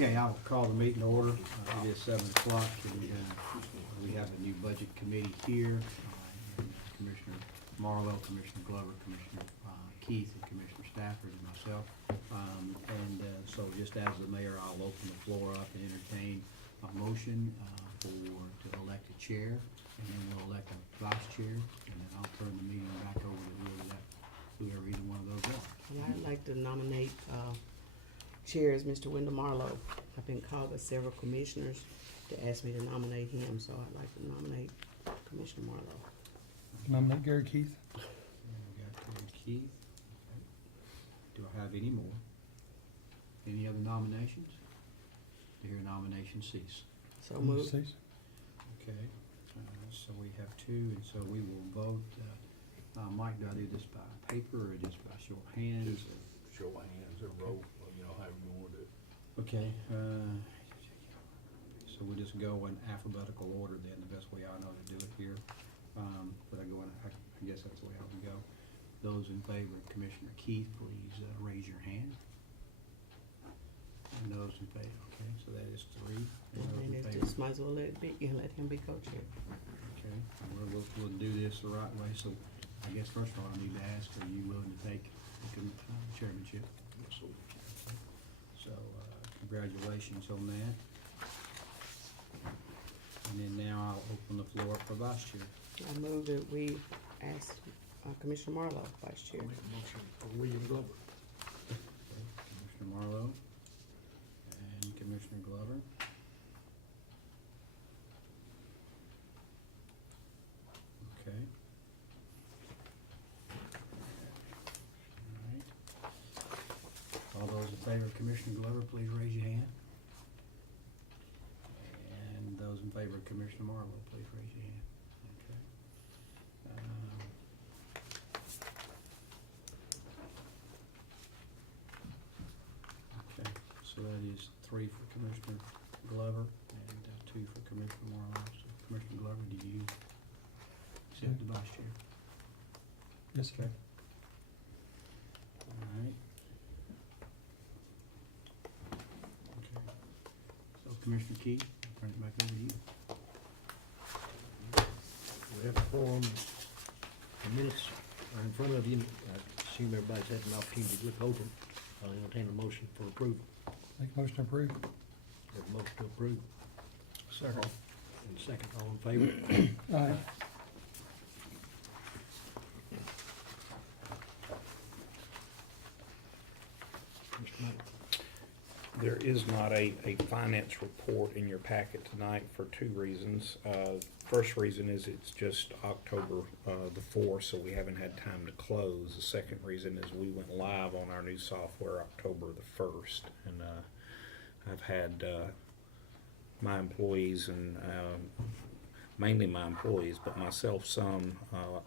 Okay, I'll call the meeting to order. It is 7 o'clock, and we have a new budget committee here. And Commissioner Marlowe, Commissioner Glover, Commissioner Keith, and Commissioner Stafford, and myself. So just as the mayor, I'll open the floor up and entertain a motion to elect a chair, and then we'll elect a vice chair, and then I'll turn the meeting back over to whoever either one of those are. And I'd like to nominate Chair is Mr. Wendell Marlowe. I've been called by several commissioners to ask me to nominate him, so I'd like to nominate Commissioner Marlowe. Nominate Gary Keith. And we got Keith. Okay. Do I have any more? Any other nominations? Do hear nomination cease? So moved. Cease. Okay, so we have two, and so we will vote. Mike, do I do this by paper or just by show of hands? Show of hands or roll, you know, however you want to do it. Okay, so we'll just go in alphabetical order then, the best way I know to do it here. But I guess that's the way I would go. Those in favor of Commissioner Keith, please raise your hand. And those in favor, okay, so that is three. And those And in it's favor- just might as well let him be co-chair. Okay, we'll do this the right way, so I guess first of all, I need to ask, are you willing to take the chairmanship? So, congratulations on that. And then now I'll open the floor up for vice chair. I move that we ask Commissioner Marlowe, Vice Chair. Make a motion for William Glover. Okay, Commissioner Marlowe and Commissioner Glover. Okay. All right. All those in favor of Commissioner Glover, please raise your hand. And those in favor of Commissioner Marlowe, please raise your hand. Okay. Okay, so that is three for Commissioner Glover and two for Commissioner Marlowe. So Commissioner Glover, do you accept the vice chair? Yes, sir. Okay. All right. Okay. So Commissioner Keith, I'll turn it back over to you. We have a forum, the minutes are in front of you. I assume everybody's had an opportunity to look over them. I'll entertain a motion for approval. Make a motion to approve. Have a motion to approve. Second. And second, all in favor? Aye. Mr. Knight. There is not a finance report in your packet tonight for two reasons. First reason is it's just October the 4th, so we haven't had time to close. The second reason is we went live on our new software October the 1st, and I've had my employees and mainly my employees, but myself some.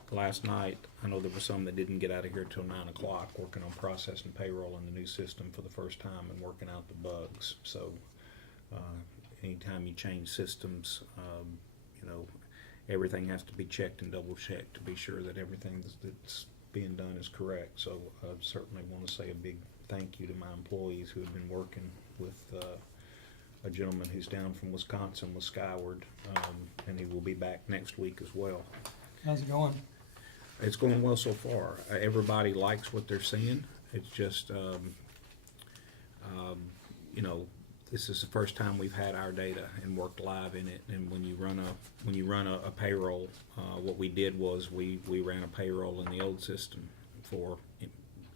Last night, I know there were some that didn't get out of here till 9 o'clock working on processing payroll in the new system for the first time and working out the bugs. So anytime you change systems, you know, everything has to be checked and double checked to be sure that everything that's being done is correct. So I certainly want to say a big thank you to my employees who have been working with a gentleman who's down from Wisconsin with Skyward, and he will be back next week as well. How's it going? It's going well so far. Everybody likes what they're seeing. It's just, you know, this is the first time we've had our data and worked live in it. And when you run a payroll, what we did was we ran a payroll in the old system for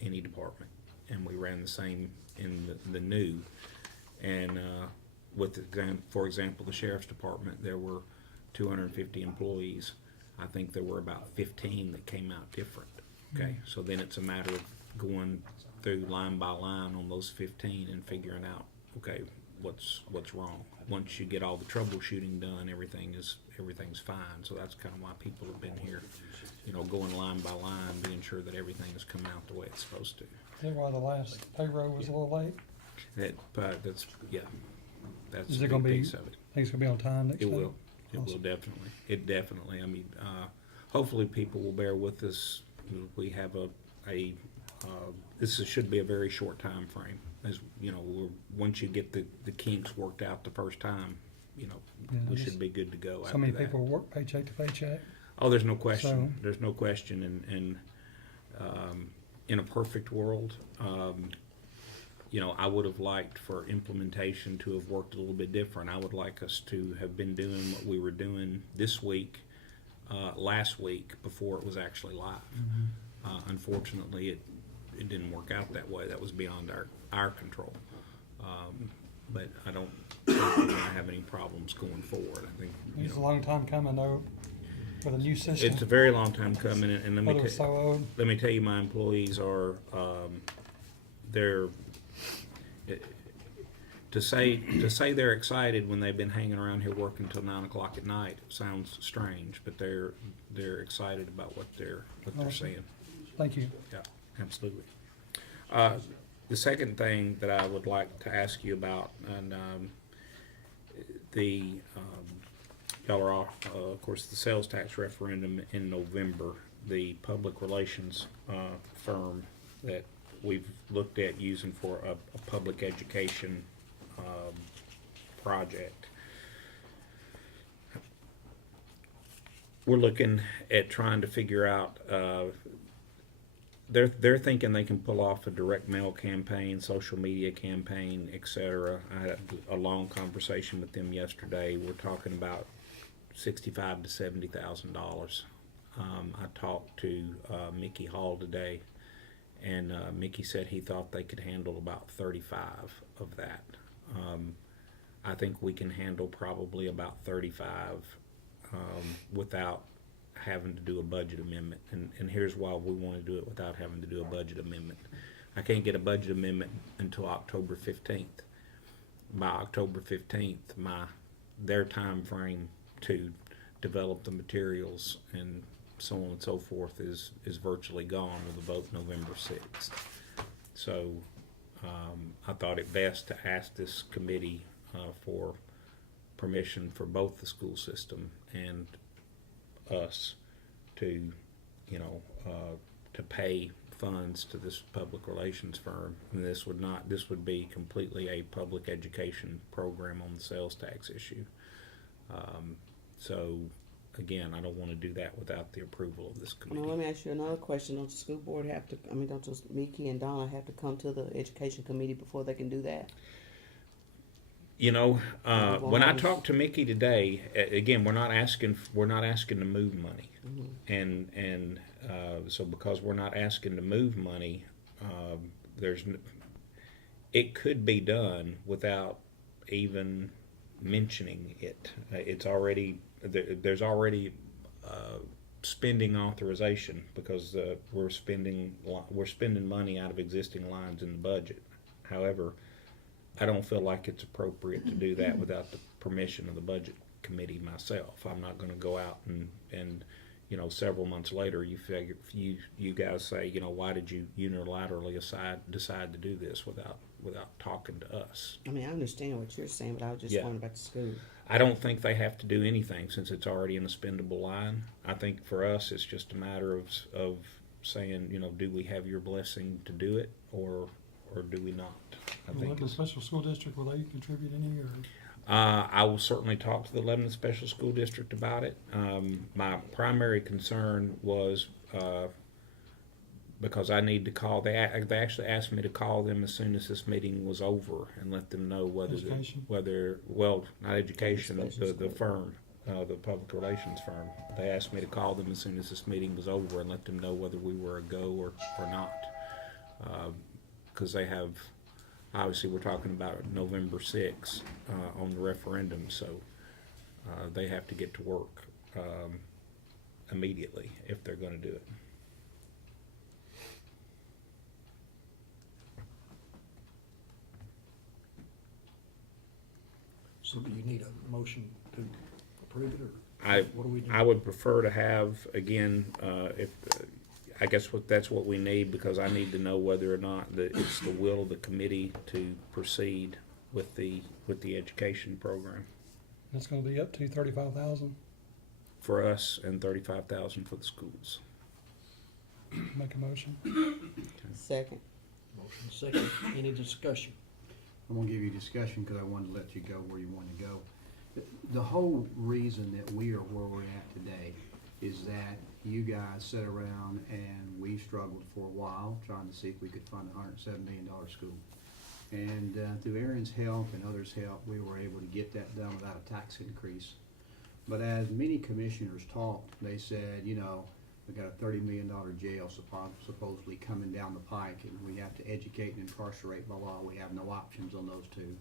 any department, and we ran the same in the new. And for example, the sheriff's department, there were 250 employees. I think there were about 15 that came out different. Okay, so then it's a matter of going through line by line on those 15 and figuring out, okay, what's wrong. Once you get all the troubleshooting done, everything's fine. So that's kind of why people have been here, you know, going line by line, being sure that everything is coming out the way it's supposed to. Is that why the last payroll was a little late? That's Is a it gonna big be, piece of it. think it's gonna be on time next It time? will. It will Awesome. definitely. It definitely. I mean, hopefully people will bear with us. We have this should be a very short time frame. as, you know, once you get the kinks worked out the first time, you know, Yeah, we just should be good to go after So many that. people work paycheck to paycheck. Oh, there's no question. So- There's no question. And in a perfect world, you know, I would have liked for implementation to have worked a little bit different. I would like us to have been doing what we were doing this week, last week, before it was actually live. Unfortunately, it didn't work out that way. That was beyond our control. But I don't think we're going to have any problems going forward. I think, you It's a know, long time coming though, with a new system. it's a very long time coming, and let me But it was so old. let me tell you, my employees are, they're, to say they're excited when they've been hanging around here working till 9 o'clock at night sounds strange, but they're excited about what they're Awesome. seeing. Thank you. Yeah, absolutely. The second thing that I would like to ask you about, and y'all are all, of course, the sales tax referendum in November. The public relations firm that we've looked at using for a public education project. We're looking at trying to figure out. They're thinking they can pull off a direct mail campaign, social media campaign, etc. I had a long conversation with them yesterday. We're talking about $65,000 to $70,000. I talked to Mickey Hall today, and Mickey said he thought they could handle about 35 of that. I think we can handle probably about 35 without having to do a budget amendment, and here's why we want to do it without having to do a budget amendment. I can't get a budget amendment until October 15th. By October 15th, their time frame to develop the materials and so on and so forth is virtually gone with the vote November 6th. So I thought it best to ask this committee for permission for both the school system and us to, you know, to pay funds to this public relations firm. And this would be completely a public education program on the sales tax issue. So again, I don't want to do that without the approval of this Now, committee. let me ask you another question. Don't the school board have to, don't just Mickey and Donna have to come to the education committee before they can do that? You know, when I talked to Mickey today, again, we're not asking to move money, and so because we're not asking to move money, it could be done without even mentioning it. It's already there's already spending authorization because we're spending money out of existing lines in the budget. However, I don't feel like it's appropriate to do that without the permission of the budget committee myself. I'm not going to go out and you know, several months later, you guys say, you know, why did you unilaterally decide to do this without talking to us? I mean, I understand what you're saying, but I was just Yeah. wondering about the school. I don't think they have to do anything since it's already in a spendable line. I think for us, it's just a matter of saying, you know, do we have your blessing to do it or do we not? I The think Lebanon Special School District, will they contribute any or? I will certainly talk to the Lebanon Special School District about it. My primary concern was because I need to call. They actually asked me to call them as soon as this meeting was over and let them know Education. not education, Special the school. firm, the public relations firm. They asked me to call them as soon as this meeting was over and let them know whether we were a go or not, because they have. Obviously, we're talking about November 6th on the referendum, so they have to get to work immediately if they're going to do it. So do you need a motion to approve it, or what do we do? I would prefer to have, again, I guess that's what we need, because I need to know whether or not it's the will of the committee to proceed with the education program It's gonna be up to 35,000. for us and 35,000 for the schools. Make a motion. Second. Motion second, any discussion? I'm gonna give you discussion because I wanted to let you go where you want to go. The whole reason that we are where we're at today is that you guys sat around and we struggled for a while trying to see if we could fund a $107 million school. And through Aaron's help and others' help, we were able to get that done without a tax increase. But as many commissioners talked, they said, you know, we got a $30 million jail supposedly coming down the pike, and we have to educate and incarcerate by law. We have no options on those two.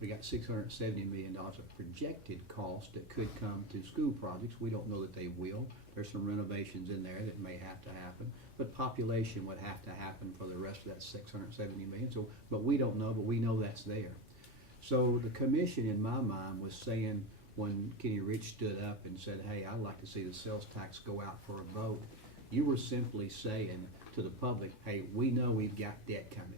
We got $670 million of projected cost that could come to school projects. We don't know that they will. There's some renovations in there that may have to happen, but population would have to happen for the rest of that $670 million. So, but we don't know, but we know that's there. So the commission, in my mind, was saying, when Kenny Rich stood up and said, hey, I'd like to see the sales tax go out for a vote, you were simply saying to the public, hey, we know we've got debt coming.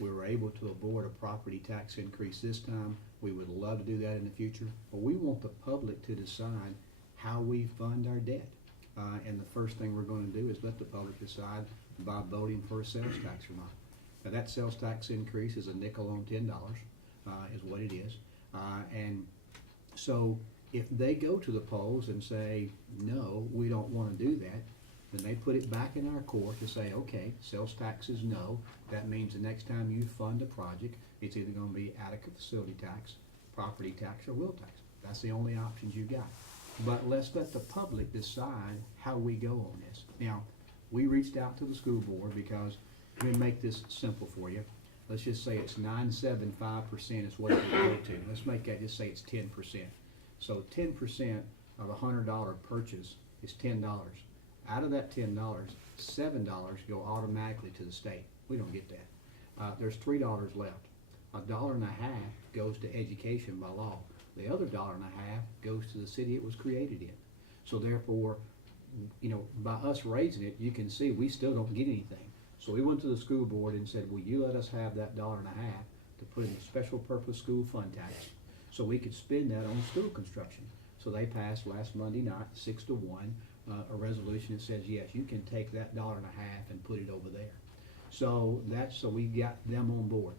We were able to avoid a property tax increase this time. We would love to do that in the future, but we want the public to decide how we fund our debt. And the first thing we're going to do is let the public decide by voting for a sales tax or not. Now, that sales tax increase is a nickel on $10, is what it is. And so if they go to the polls and say, no, we don't want to do that, then they put it back in our court to say, okay, sales tax is no. That means the next time you fund a project, it's either going to be adequate facility tax, property tax, or will tax. That's the only options you got. But let's let the public decide how we go on this. Now, we reached out to the school board because, let me make this simple for you. Let's just say it's 975% is what it would go to. Let's make that, just say it's 10%. So 10% of a $100 purchase is $10. Out of that $10, $7 go automatically to the state. We don't get that. There's $3 left. $1.50 goes to education by law. The other $1.50 goes to the city it was created in. So therefore, you know, by us raising it, you can see we still don't get anything. So we went to the school board and said, will you let us have that $1.50 to put in the special purpose school fund tax so we could spend that on school construction? So they passed last Monday night, 6-1, a resolution that says, yes, you can take that $1.50 and put it over there. So so we got them on board.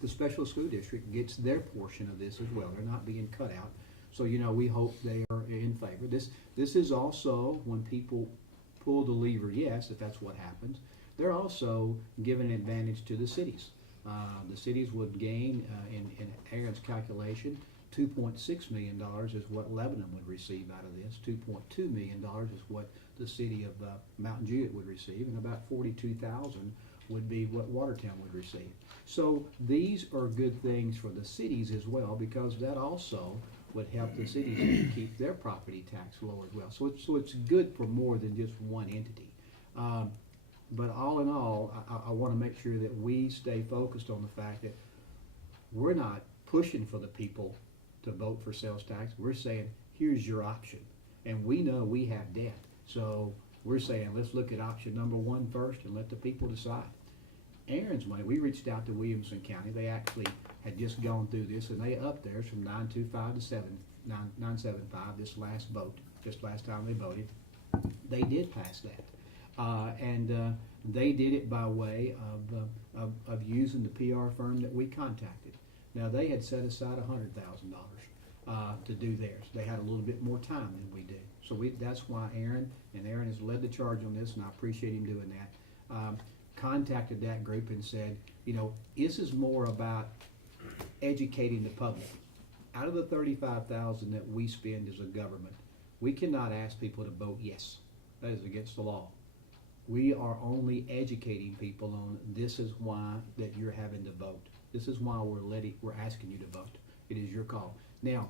The special school district gets their portion of this as well. They're not being cut out. So, you know, we hope they are in favor. This is also when people pull the lever, yes, if that's what happens, they're also giving an advantage to the cities. The cities would gain, in Aaron's calculation, $2.6 million is what Lebanon would receive out of this. $2.2 million is what the city of Mountain Juliet would receive, and about $42,000 would be what Watertown would receive. So these are good things for the cities as well, because that also would help the cities to keep their property tax low as well. So it's good for more than just one entity. But all in all, I want to make sure that we stay focused on the fact that we're not pushing for the people to vote for sales tax. We're saying, here's your option. And we know we have debt. So we're saying, let's look at option number 1 first and let the people decide. Aaron's money, we reached out to Williamson County. They actually had just gone through this, and they upped theirs from 925 to 975 this last vote, just last time they voted. They did pass that. And they did it by way of using the PR firm that we contacted. Now, they had set aside $100,000 to do theirs. They had a little bit more time than we do. So that's why Aaron has led the charge on this, and I appreciate him doing that. Contacted that group and said, you know, this is more about educating the public. Out of the $35,000 that we spend as a government, we cannot ask people to vote yes. That is against the law. We are only educating people on this is why that you're having to vote. This is why we're asking you to vote. It is your call. Now,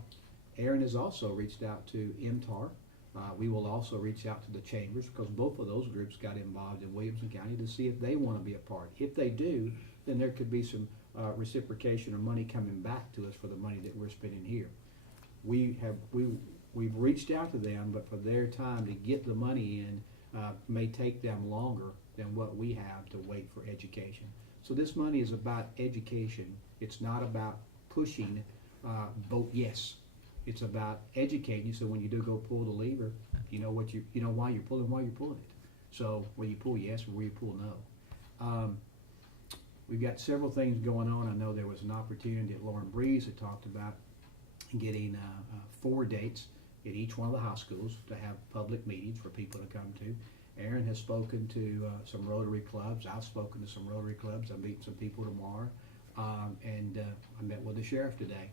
Aaron has also reached out to MTAR. We will also reach out to the chambers, because both of those groups got involved in Williamson County to see if they want to be a part. If they do, then there could be some reciprocation or money coming back to us for the money that we're spending here. We've reached out to them, but for their time to get the money in may take them longer than what we have to wait for education. So this money is about education. It's not about pushing vote yes. It's about educating you, so when you do go pull the lever, you know why you're pulling it. So whether you pull yes or whether you pull no. we've got several things going on. I know there was an opportunity that Lauren Breeze had talked about getting 4 dates at each one of the high schools to have public meetings for people to come to. Aaron has spoken to some Rotary clubs. I've spoken to some Rotary clubs. I'm meeting some people tomorrow. I met with the sheriff today,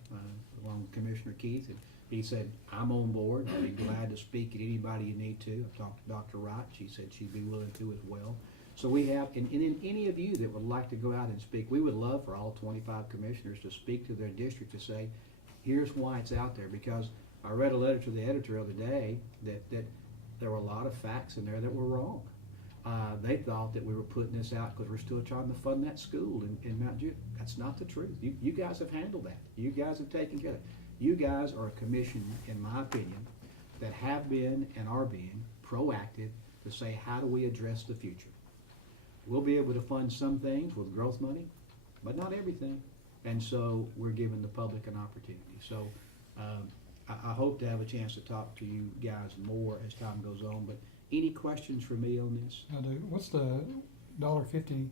along with Commissioner Keith, and he said, I'm on board. I'd be glad to speak at anybody you need to. I've talked to Dr. Wright. She said she'd be willing to as well. So we have, and any of you that would like to go out and speak, we would love for all 25 commissioners to speak to their district to say, here's why it's out there. Because I read a letter to the editor of the day that there were a lot of facts in there that were wrong. They thought that we were putting this out because we're still trying to fund that school in Mount Judah. That's not the truth. You guys have handled that. You guys have taken care of it. You guys are a commission, in my opinion, that have been and are being proactive to say, how do we address the future? We'll be able to fund some things with growth money, but not everything. And so we're giving the public an opportunity. So I hope to have a chance to talk to you guys more as time goes on. But any questions for me on this? I do. What's the $1.50,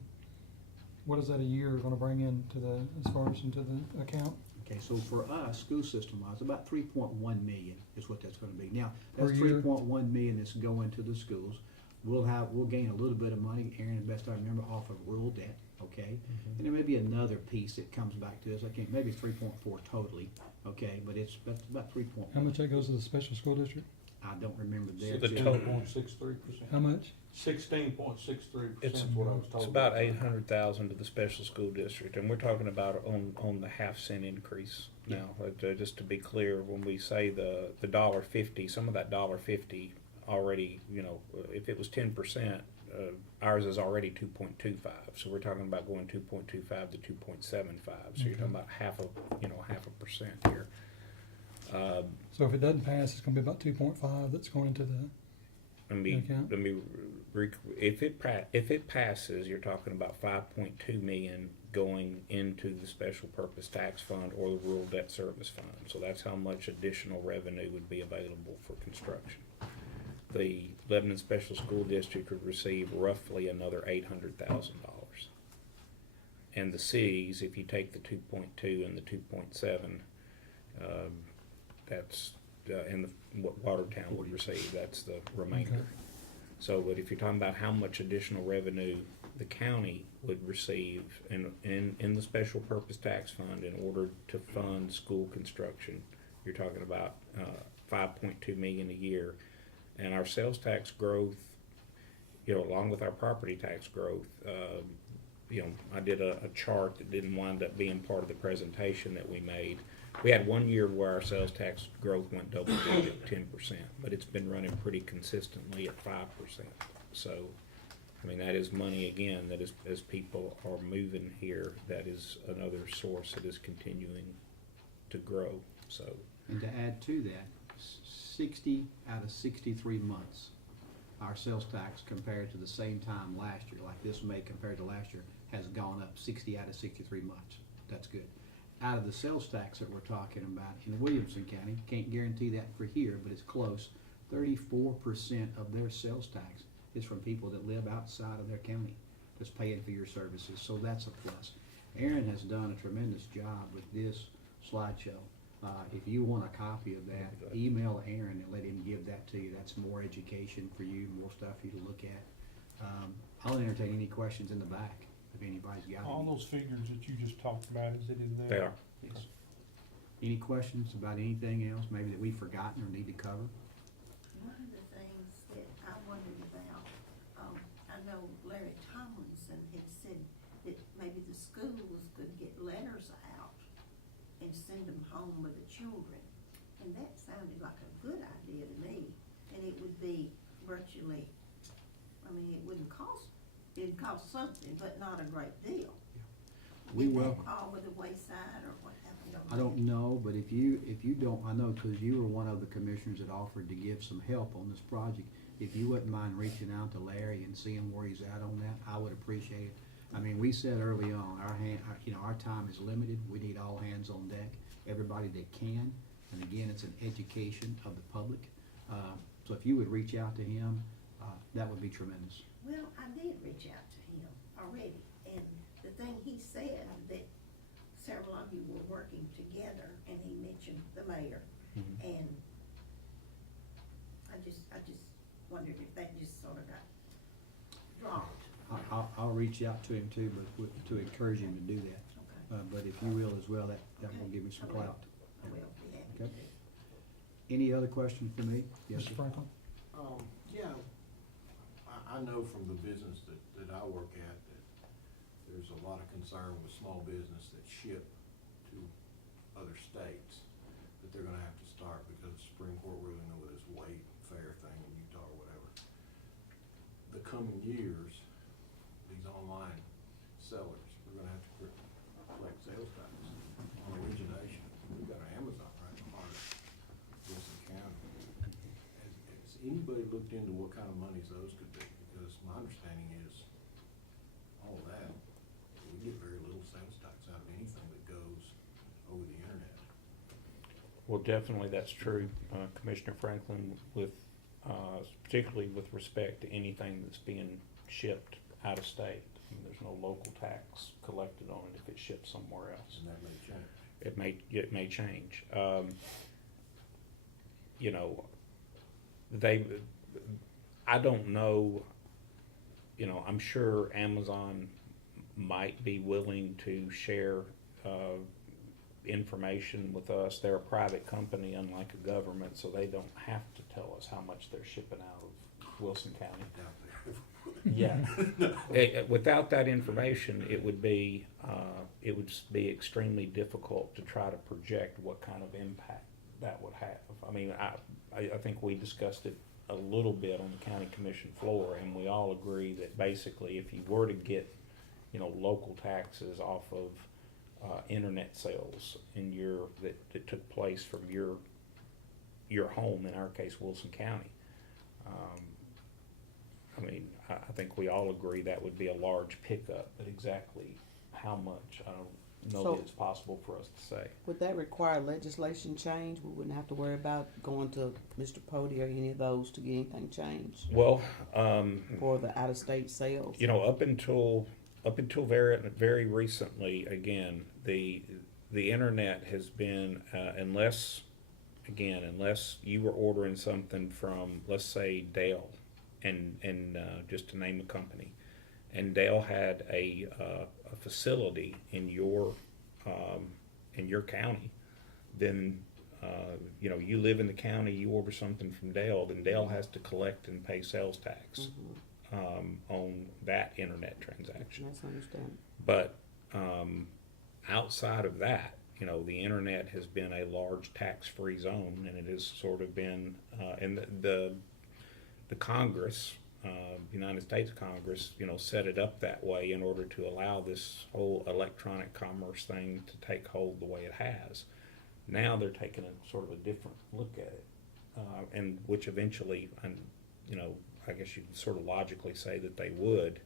what is that a year gonna bring into as far as into the account? Okay, so for us, school system wise, about 3.1 million is what that's gonna be. Now, Per that's year? 3.1 million that's going to the schools. We'll gain a little bit of money, Aaron, the best I remember, off of rural debt, okay? And there may be another piece that comes back to us, maybe 3.4 totally, okay? But that's about 3.1. How much that goes to the special school district? I don't remember So that. the total- 16.63%. How much? 16.63% It's, is what I was told. it's about 800,000 to the special school district, and we're talking about on the half-cent increase now. Just to be clear, when we say the $1.50, some of that $1.50 already, if it was 10%, ours is already 2.25. So we're talking about going 2.25 to 2.75. So you're talking about half a percent here. So if it doesn't pass, it's gonna be about 2.5 that's going into the, Okay. If it passes, you're talking about 5.2 million going into the special purpose tax fund or the rural debt service fund. So that's how much additional revenue would be available for construction. The Lebanon Special School District would receive roughly another $800,000. And the cities, if you take the 2.2 and the 2.7, that's, and what Watertown would receive, that's the remainder. Okay. So, but if you're talking about how much additional revenue the county would receive in the special purpose tax fund in order to fund school construction, you're talking about 5.2 million a year. And our sales tax growth, along with our property tax growth, I did a chart that didn't wind up being part of the presentation that we made. We had one year where our sales tax growth went double digit, 10%, but it's been running pretty consistently at 5%. So, that is money again, that is, as people are moving here, that is another source that is continuing to grow, so. And to add to that, 60 out of 63 months, our sales tax compared to the same time last year, like this May compared to last year, has gone up 60 out of 63 months. That's good. Out of the sales tax that we're talking about in Williamson County, can't guarantee that for here, but it's close, 34% of their sales tax is from people that live outside of their county that's paying for your services, so that's a plus. Aaron has done a tremendous job with this slideshow. If you want a copy of that, email Aaron and let him give that to you. That's more education for you, more stuff for you to look at. I'll entertain any questions in the back if anybody's got All any. those figures that you just talked about, is it in there? They are. Yes. Any questions about anything else maybe that we've forgotten or need to cover? One of the things that I wondered about, I know Larry Tomlinson had said that maybe the schools could get letters out and send them home with the children. And that sounded like a good idea to me. And it would be virtually, it wouldn't cost, it'd cost something, but not a great deal. We Did will. that fall with the wayside or what happened on that? I don't know, but if you don't, I know because you were one of the commissioners that offered to give some help on this project. If you wouldn't mind reaching out to Larry and seeing where he's at on that, I would appreciate it. We said early on, our time is limited. We need all hands on deck, everybody that can. And again, it's an education of the public. So if you would reach out to him, that would be tremendous. Well, I did reach out to him already, and the thing he said, that several of you were working together, and he mentioned the mayor, Mhm. and I just wondered if that just sort of got dropped. I'll reach out to him too, but to encourage him to do that. Okay. But if you will as well, that will give me some clout. I will be happy to. Okay. Any other questions for me? Yes, Mr. sir. Franklin? Yeah, I know from the business that I work at, that there's a lot of concern with small business that ship to other states, that they're gonna have to start because the Supreme Court ruling over this weight fair thing in Utah or whatever. The coming years, these online sellers, we're gonna have to collect sales tax on origination. We've got Amazon right in the heart of Wilson County. Has anybody looked into what kind of monies those could be? Because my understanding is all of that, we get very little sales tax out of anything that goes over the internet. Well, definitely that's true, Commissioner Franklin, with, particularly with respect to anything that's being shipped out of state. I mean, there's no local tax collected on it if it's shipped somewhere else. And that may change. It may change. You know, I don't know, you know, I'm sure Amazon might be willing to share, information with us. They're a private company, unlike a government, so they don't have to tell us how much they're shipping out of Wilson County. Down there. Yeah. Without that information, it would be extremely difficult to try to project what kind of impact that would have. I mean, I think we discussed it a little bit on the county commission floor, and we all agree that basically if you were to get, you know, local taxes off of internet sales in that took place from your home, in our case, Wilson County, I mean, I think we all agree that would be a large pickup, but exactly how much, I don't know So- that it's possible for us to say. Would that require legislation change? We wouldn't have to worry about going to Mr. Pody or any of those to get anything changed Well, for the out-of-state sales? you know, up until very recently, again, the internet has been, unless you were ordering something from, let's say, Dell, and just to name a company, and Dell had a facility in your county, then you know, you live in the county, you order something from Dell, then Dell has to collect and pay sales tax on that internet transaction. That's understandable. But outside of that, you know, the internet has been a large tax-free zone, and it has sort of been, and the Congress, United States Congress, you know, set it up that way in order to allow this whole electronic commerce thing to take hold the way it has. Now they're taking a sort of a different look at it, and which eventually, you know, I guess you could sort of logically say that they would.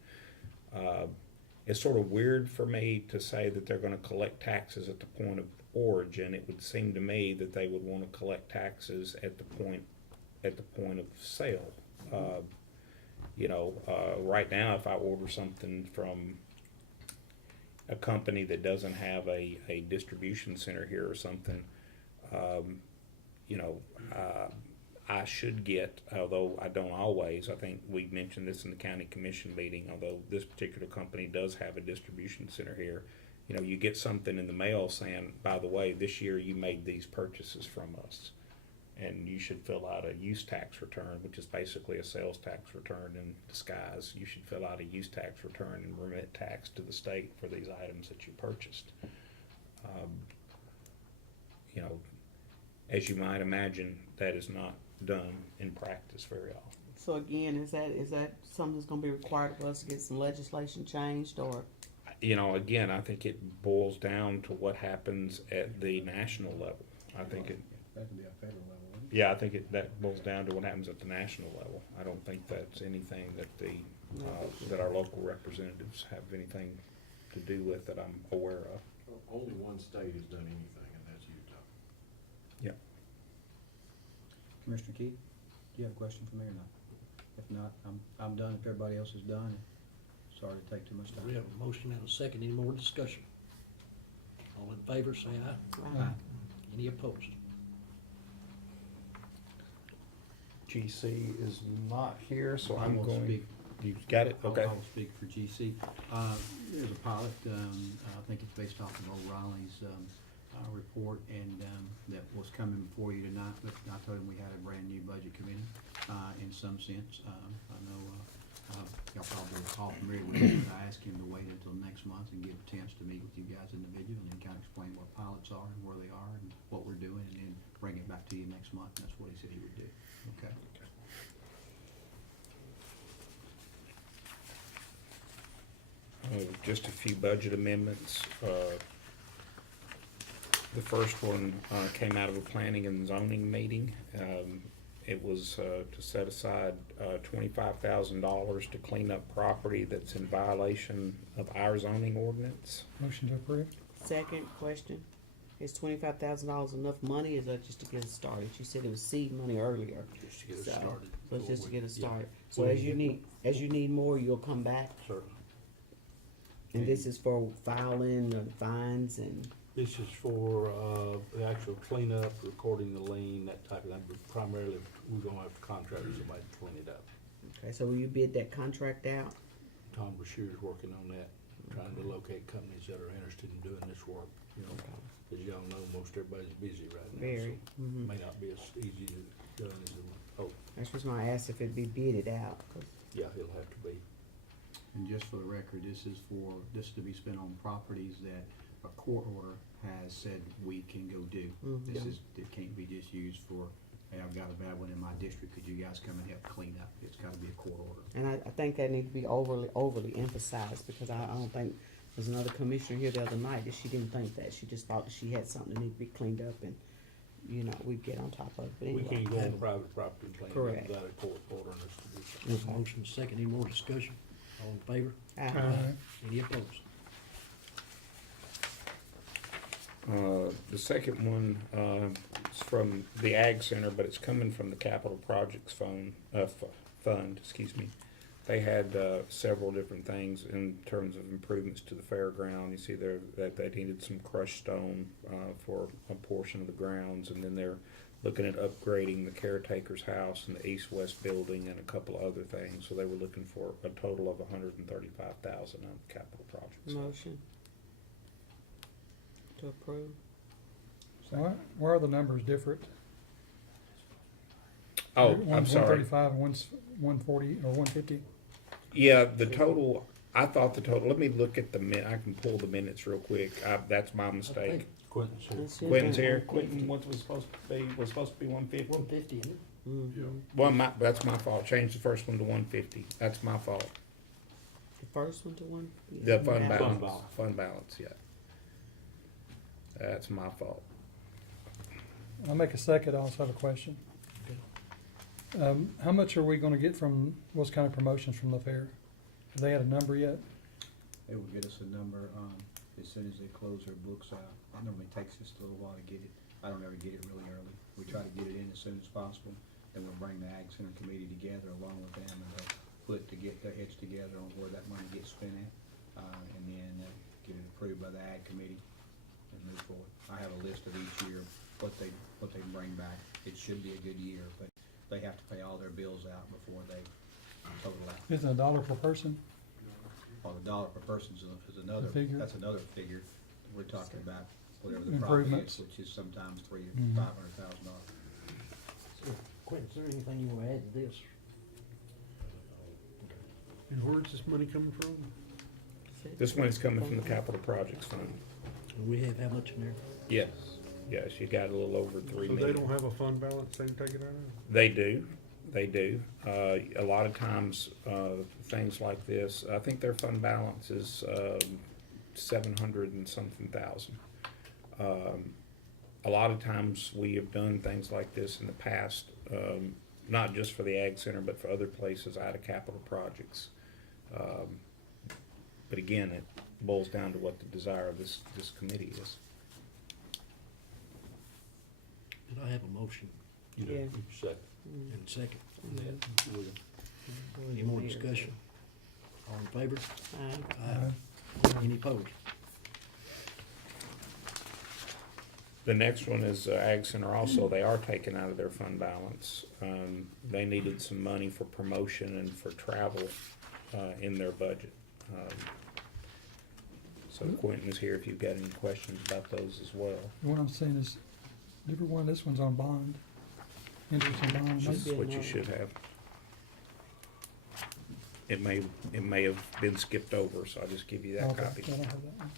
It's sort of weird for me to say that they're going to collect taxes at the point of origin. It would seem to me that they would want to collect taxes at the point of sale. You know, right now, if I order something from a company that doesn't have a distribution center here or something, you know, I should get, although I don't always, I think we mentioned this in the county commission meeting, although this particular company does have a distribution center here, you know, you get something in the mail saying, by the way, this year you made these purchases from us, and you should fill out a use tax return, which is basically a sales tax return in disguise. You should fill out a use tax return and remit tax to the state for these items that you purchased. You know, as you might imagine, that is not done in practice very often. So again, is that something that's gonna be required of us to get some legislation changed, or? You know, again, I think it boils down to what happens at the national level. I think it, That could be a federal level, wouldn't it? yeah, I think that boils down to what happens at the national level. I don't think that's anything that that our local representatives have anything to do with that I'm aware of. Only one state has done anything, and that's Utah. Yeah. Commissioner Keith, do you have a question for me or not? If not, I'm done if everybody else is done. Sorry to take too much We time. have a motion and a second. Any more discussion? All in favor, say aye. Aye. Any opposed? GC is not here, so I I'm will going, speak. you got it? Okay. I will speak for GC. There's a pilot, I think it's based off of O'Reilly's, report, and, that was coming before you tonight, but I told him we had a brand-new budget committee, in some sense. I know, y'all probably are all familiar with it, but I asked him to wait until next month and give a chance to meet with you guys individually and kind of explain what pilots are and where they are and what we're doing, and then bring it back to you next month, and that's what he said he would do, okay? Just a few budget amendments. The first one came out of a planning and zoning meeting. It was to set aside $25,000 to clean up property that's in violation of our zoning ordinance. Motion to approve. Second question, is $25,000 enough money, or is that just to get us started? You said it was seed money earlier. Just to get us So, started. So it's just to get us Yeah. started. So as you need more, you'll come back, Certainly. and this is for filing and fines and, This is for, the actual cleanup, recording the lien, that type of thing, but primarily, we're gonna have to contract with somebody to clean it up. okay, so will you bid that contract out? Tom Brashear's working on that, trying to locate companies that are interested in doing this work, you know. As y'all know, most everybody's busy right now. Very. So Mhm. may not be as easy to done as we hope. That's just why I asked if it'd be bidded out, 'cause Yeah, it'll have to be. And just for the record, this is to be spent on properties that a court order has said we can go do. Mhm. It can't be just used for, hey, I've got a bad one in my district, could you guys come and help clean up? It's gotta be a court order. And I think that need to be overly emphasized, because I don't think, there's another commissioner here the other night that she didn't think that, she just thought that she had something that needed to be cleaned up, and, you know, we'd get on top of it, but We anyway. can't go on private property and clean it Correct. up without a court order and this. There's a motion, second. Any more discussion? All in favor? Aye. Any opposed? The second one is from the Ag Center, but it's coming from the Capital Projects Fund, excuse me. They had several different things in terms of improvements to the fairground. You see there that they needed some crushed stone for a portion of the grounds, and then they're looking at upgrading the caretaker's house and the east-west building and a couple of other things. So they were looking for a total of $135,000 on the capital projects. Motion to approve. So why are the numbers different? Oh, I'm One's sorry. 135 and one's 140 or 150? Yeah, the total, I thought the total, let me look at I can pull the minutes real quick. That's my mistake. Quentin's here. That's it. Quentin's here. 150. Quentin, what was supposed to be 150? 150, isn't it? Mhm. Well, that's my fault. Change the first one to 150. That's my fault. The first one to one? The fund Yeah. balance. balance. Fund balance, yeah. That's my fault. I'll make a second, I also have a question. How much are we gonna get from those kind of promotions from the fair? Have they had a number yet? They will get us a number, as soon as they close their books out. It normally takes us a little while to get it. I don't ever get it really early. We try to get it in as soon as possible, then we'll bring the Ag Center Committee together along with them, and they'll get their heads together on where that money gets spent at, and then get it approved by the Ag Committee and move forward. I have a list of each year, what they bring back. It should be a good year, but they have to pay all their bills out before they total out. Isn't it $1 per person? Well, the dollar per person is another, figure? that's another figure. We're talking about whatever the property Improvements. is, which is sometimes $300,000 to Mhm. $500,000. Quentin, is there anything you want to add to this? And where's this money coming from? This one is coming from the capital projects fund. We have how much in there? Yes, yes, you got a little over 3 So million. they don't have a fund balance, they can take it out of? They do. A lot of times, things like this, I think their fund balance is 700 and something thousand. A lot of times we have done things like this in the past, not just for the Ag Center, but for other places out of capital projects. But again, it boils down to what the desire of this committee is. Did I have a motion You know, Yeah. you second. Mm. and second on that? Will. Any more discussion? All in favor? Aye. Any opposed? The next one is Ag Center also, they are taking out of their fund balance. They needed some money for promotion and for travel, in their budget. So Quentin is here if you've got any questions about those as well. What I'm saying is, every one of this one's on bond, interest on bond. This is be what you another. should have. It may have been skipped over, so I'll just give you that Okay, copy. I don't have that one.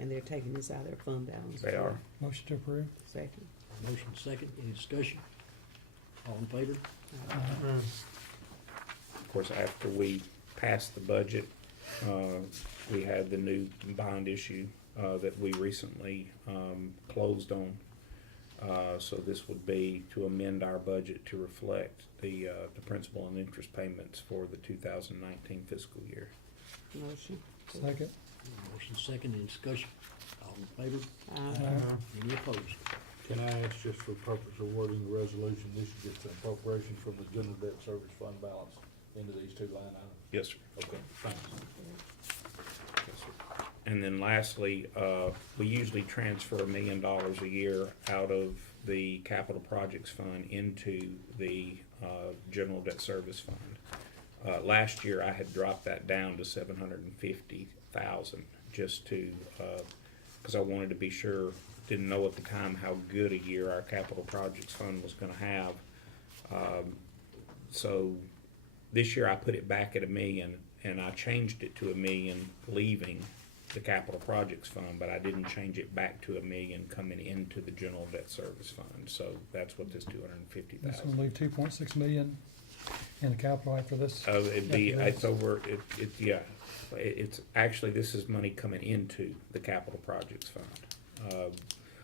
And they're taking this out of their fund balance. They are. Motion to approve. Second. Motion second, any discussion? All in favor? Of course, after we passed the budget, we had the new bond issue that we recently closed on. So this would be to amend our budget to reflect the principal and interest payments for the 2019 fiscal year. Motion. Second. Motion second, any discussion? All in favor? Aye. Any opposed? Can I ask, just for purpose of wording the resolution, this is just an appropriation from the general debt service fund balance into these two line items? Yes, sir. Okay, thanks. Yes, sir. And then lastly, we usually transfer $1 million a year out of the capital projects fund into the general debt service fund. Last year, I had dropped that down to $750,000 just to, because I wanted to be sure, didn't know at the time how good a year our capital projects fund was gonna have. So this year I put it back at $1 million, and I changed it to $1 million, leaving the capital projects fund, but I didn't change it back to $1 million coming into the general debt service fund. So that's what this This $250,000. will leave 2.6 million in the capital after this. It'd be, After it's this. over, yeah, it's actually, this is money coming into the capital projects fund.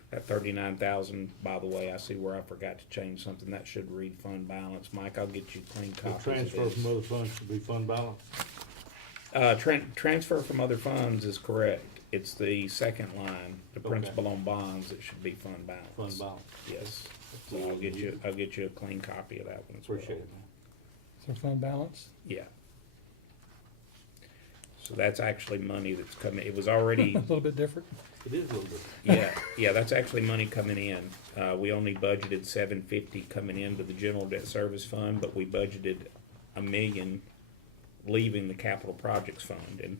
That 39,000, by the way, I see where I forgot to change something, that should read fund balance. Mike, I'll get you clean The copies of transfer this. from other funds should be fund balance? Transfer from other funds is correct. It's the second line, the Okay. principal on bonds, that should be fund balance. Fund balance. Yes. So I'll get you a clean copy of that one as well. Appreciate it, man. So fund balance. Yeah. So that's actually money that's coming, it was A already, little bit different. It is a little bit. yeah, that's actually money coming in. We only budgeted $750 coming into the general debt service fund, but we budgeted $1 million leaving the capital projects fund. And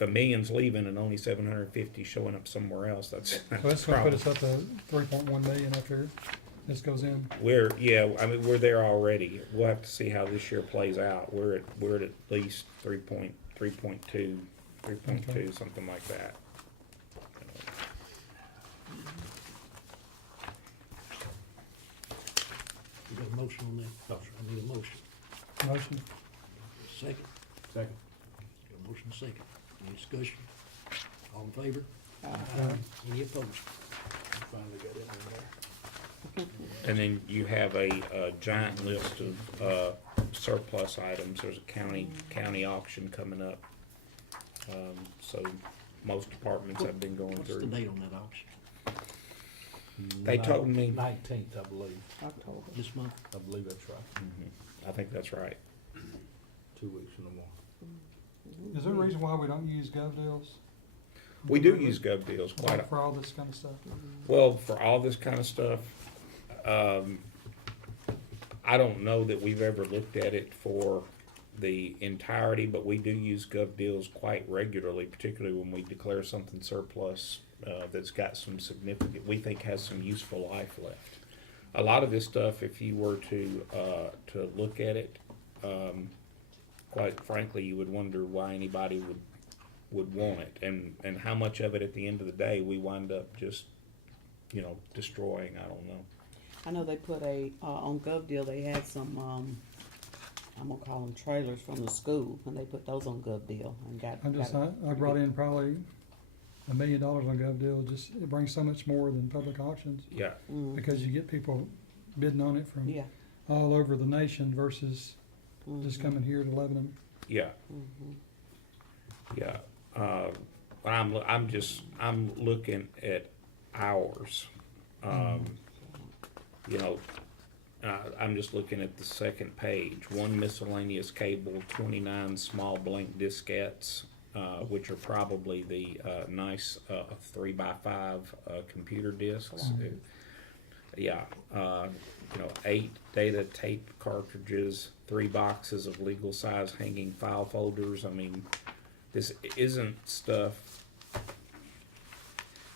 if $1 million's leaving and only 750 showing up somewhere else, that's So a that's gonna put problem. us up to 3.1 million after this goes in. We're there already. We'll have to see how this year plays out. We're at least 3.2, Okay. something like that. You got a motion on that? No, I need a motion. Motion. Second, Second. got a motion second, any discussion? All in favor? Aye. Any opposed? Finally got it in there. And then you have a giant list of surplus items. There's a county auction coming up. So most departments have been going What's the through. date on that auction? They told me, 19th, I believe. October. This month? I believe that's right. I think that's right. 2 weeks and no more. Is there a reason why we don't use gov deals? We do use gov deals quite a For all this kind of stuff. well, for all this kind of stuff. I don't know that we've ever looked at it for the entirety, but we do use gov deals quite regularly, particularly when we declare something surplus that's got some significant, we think has some useful life left. A lot of this stuff, if you were to look at it, quite frankly, you would wonder why anybody would want it, and how much of it at the end of the day we wind up just, destroying. I don't know. I know they put on GovDeal, they had some, I'm gonna call them trailers from the school, and they put those on GovDeal and got. I brought in probably $1 million on gov deal. Just, it brings so much more than public auctions Yeah, Mm, because you get people bidding on it from yeah. all over the nation versus just Mhm, coming here to Lebanon. yeah, mhm. yeah. I'm looking at ours. I'm just looking at the second page. 1 miscellaneous cable, 29 small blank diskettes, which are probably the nice 3x5 computer discs. Yeah, 8 data tape cartridges, 3 boxes of legal size hanging file folders. I mean, this isn't stuff.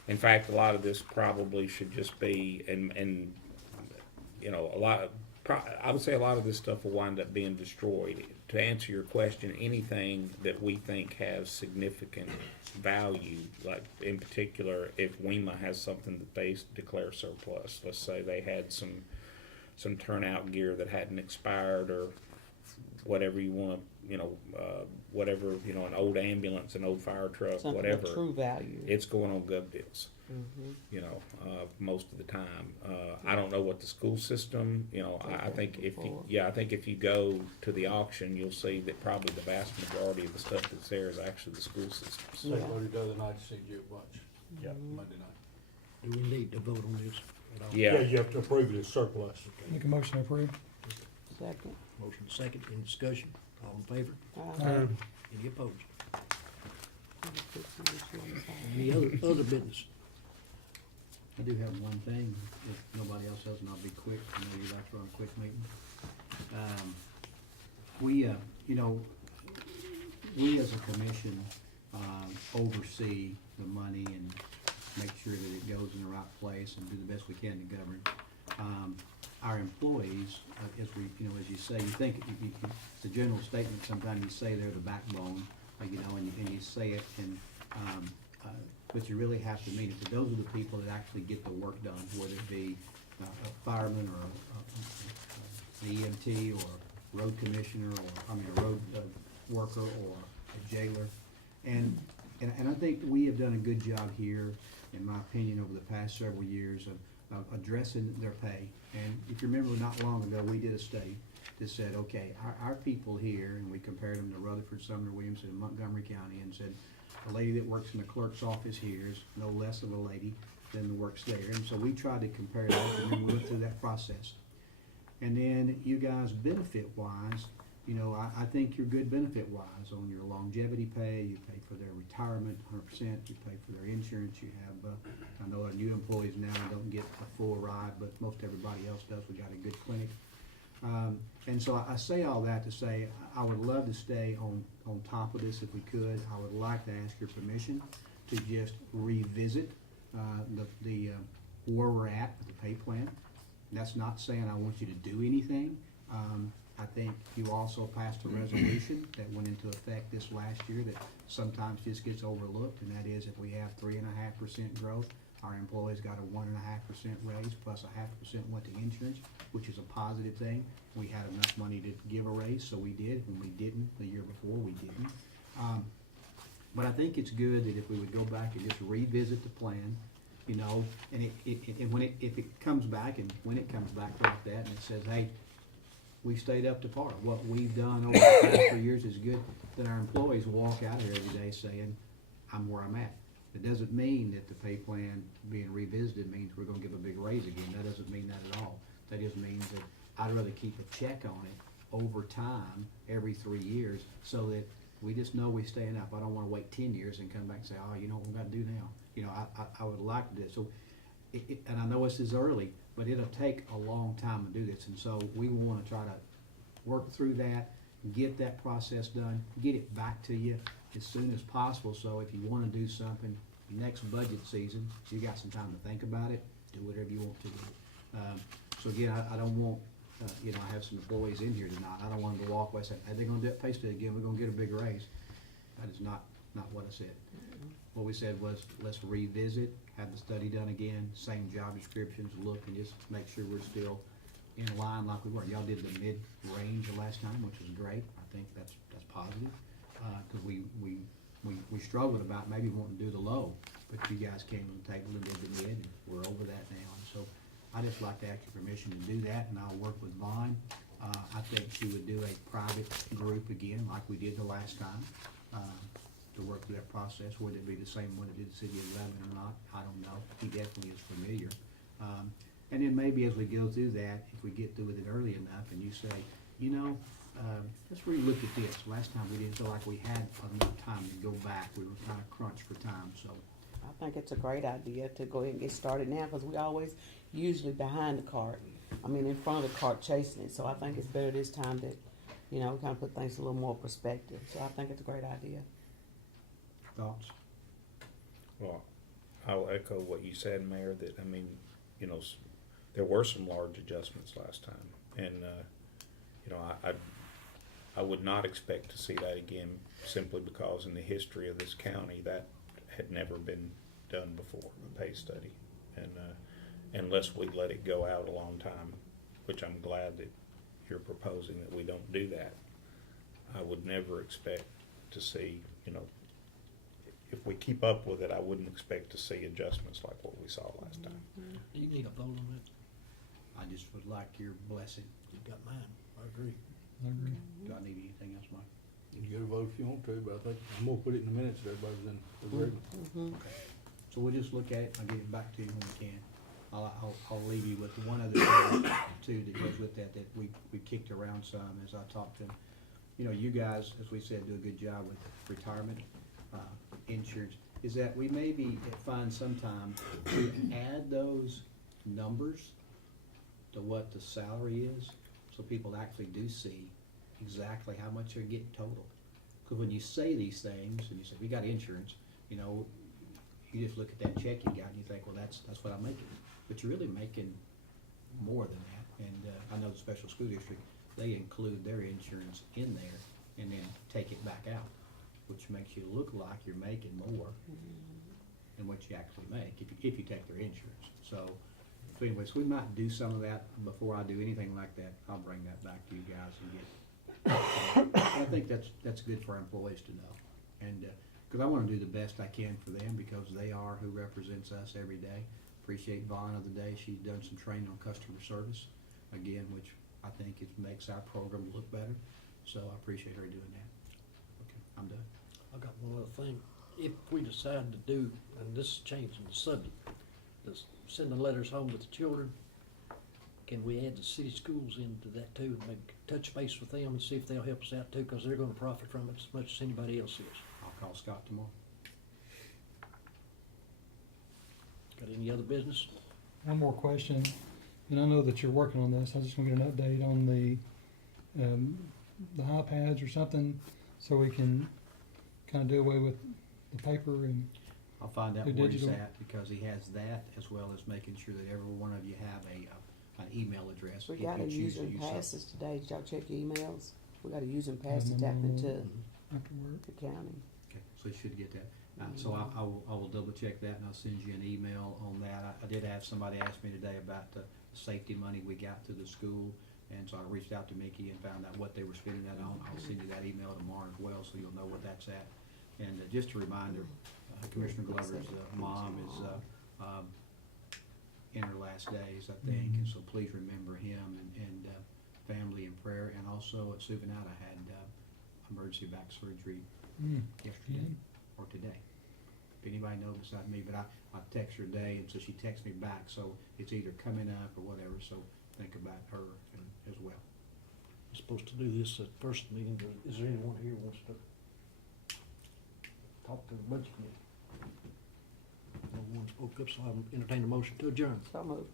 In fact, a lot of this probably should just be, and I would say a lot of this stuff will wind up being destroyed. To answer your question, anything that we think has significant value, like in particular, if WEMA has something that they declare surplus, let's say they had some turnout gear that hadn't expired or whatever you want, whatever, an old ambulance, an old fire truck, Something whatever. of true value. It's going on gov deals, Mhm. most of the time. I don't know what the school system, I think I think if you go to the auction, you'll see that probably the vast majority of the stuff that's there is actually the school systems. They voted the other night to send you a bunch. Yeah. Monday night. Do we need to vote on this at all? Yeah. You have to approve it as surplus. Make a motion to approve. Second. Motion second, any discussion? All in favor? Aye. Any opposed? Any other business? I do have one thing, if nobody else has, and I'll be quick, I know you like to run a quick meeting. We as a commission, oversee the money and make sure that it goes in the right place and do the best we can to govern. Our employees, as you say, you think, it's a general statement, sometimes you say they're the backbone, and you say it, but you really have to mean it. But those are the people that actually get the work done, whether it be a fireman or an EMT or a road commissioner a road worker or a jailer. And I think we have done a good job here, in my opinion, over the past several years of addressing their pay. And if you remember, not long ago, we did a study that said, okay, our people here, and we compared them to Rutherford, Sumner, Williamson, and Montgomery County, and said, the lady that works in the clerk's office here is no less of a lady than the works there. And so we tried to compare that, and then we went through that process. And then you guys, benefit-wise, I think you're good benefit-wise on your longevity pay. You pay for their retirement 100%. You pay for their insurance. You have, I know our new employees now don't get a full ride, but most everybody else does. We got a good clinic. And so I say all that to say I would love to stay on top of this if we could. I would like to ask your permission to just revisit where we're at with the pay plan. That's not saying I want you to do anything. I think you also passed a resolution that went into effect this last year that sometimes just gets overlooked, and that is if we have 3.5% growth, our employees got a 1.5% raise plus 0.5% went to insurance, which is a positive thing. We had enough money to give a raise, so we did. When we didn't the year before, we didn't. But I think it's good that if we would go back and just revisit the plan, and if it comes back and when it comes back like that and it says, hey, we stayed up to par. What we've done over the past 3 years is good. Then our employees walk out here every day saying, I'm where I'm at. It doesn't mean that the pay plan being revisited means we're gonna give a big raise again. That doesn't mean that at all. That just means that I'd rather keep a check on it over time, every 3 years, so that we just know we're staying up. I don't wanna wait 10 years and come back and say, oh, you know what we gotta do now? I would like to do it. So, and I know this is early, but it'll take a long time to do this. And so we wanna try to work through that, get that process done, get it back to you as soon as possible. So if you wanna do something next budget season, you got some time to think about it, do whatever you want to do. So again, I don't want, I have some employees in here tonight. I don't want them to walk away and say, hey, they're gonna do it pay study again, we're gonna get a big raise. That is not what I said. What we said was, let's revisit, have the study done again, same job descriptions, look and just make sure we're still in line like we were. Y'all did the mid-range the last time, which was great. I think that's positive. Cause we struggled about maybe wanting to do the low, but you guys came to the table and did the mid, and we're over that now. And so I just like to ask your permission to do that, and I'll work with Vaughn. I think she would do a private group again, like we did the last time, to work through that process. Would it be the same one that did the city of Lebanon or not? I don't know. He definitely is familiar. And then maybe as we go through that, if we get through with it early enough and you say, you know, let's really look at this. Last time we didn't feel like we had enough time to go back. We were kind of crunched for time, so. I think it's a great idea to go ahead and get started now, because we always usually behind the cart. I mean, in front of the cart chasing it, so I think it's better this time that, you know, kind of put things a little more perspective. So I think it's a great idea. Thoughts? Well, I'll echo what you said, Mayor, that, I mean, you know, there were some large adjustments last time. And, you know, I would not expect to see that again, simply because in the history of this county, that had never been done before, a pay study. And, unless we let it go out a long time, which I'm glad that you're proposing that we don't do that, I would never expect to see, you know, if we keep up with it, I wouldn't expect to see adjustments like what we saw last time. Do you need a vote on that? I just would like your blessing. You got mine, I agree. I agree. Do I need anything else, Mike? You gotta vote if you want to, but I think, I'm gonna put it in the minutes, that everybody's in agreement. Mm-hmm. Okay. So we'll just look at it, I'll get it back to you when we can. I'll leave you with one other thing too that goes with that we kicked around some as I talked to them. You know, you guys, as we said, do a good job with retirement, insurance, is that we maybe find some time to add those numbers to what the salary is, so people actually do see exactly how much they're getting total. Because when you say these things, and you say, we got insurance, you know, you just look at that check you got and you think, well, that's what I'm making. But you're really making more than that. And I know the special school district, they include their insurance in there and then take it back out, which makes you look like you're making more than what you actually make if you take their insurance. So anyways, we might do some of that before I do anything like that. I'll bring that back to you guys and get. I think that's good for our employees to know, and because I want to do the best I can for them, because they are who represents us every day. Appreciate Vaughn of the day. She's done some training on customer service, again, which I think it makes our program look better. So I appreciate her doing that. Okay, I'm done. I got one other thing. If we decide to do, and this is changing the subject, is sending letters home with the children, can we add the city schools into that too, and maybe touch base with them and see if they'll help us out too, because they're gonna profit from it as much as anybody else is. I'll call Scott tomorrow. Got any other business? One more question, and I know that you're working on this. I just want to get an update on the iPads or something, so we can kind of do away with the paper and. I'll find out The where he's digital. at, because he has that, as well as making sure that every one of you have an email address. We if got you a choose to using use something. passes today. Did y'all check your emails? We got a using pass to tap into After work. the county. Okay, so you should get that. So I will double check that, and I'll send you an email on that. I did have somebody ask me today about the safety money we got to the school, and so I reached out to Mickey and found out what they were spending that on. I'll send you that email tomorrow as well, so you'll know what that's at. And just a reminder, Commissioner Glover's mom is in her last days, I think, and so please remember him and family in prayer. And also at Suvanata had emergency back surgery yesterday or today. If anybody knows beside me, but I text her today, and so she texts me back, so it's either coming up or whatever, so think about her as well. I'm supposed to do this at first meeting, but is there anyone here who wants to talk to the budget committee? No one spoke up, so I'll entertain a motion to adjourn. So moved.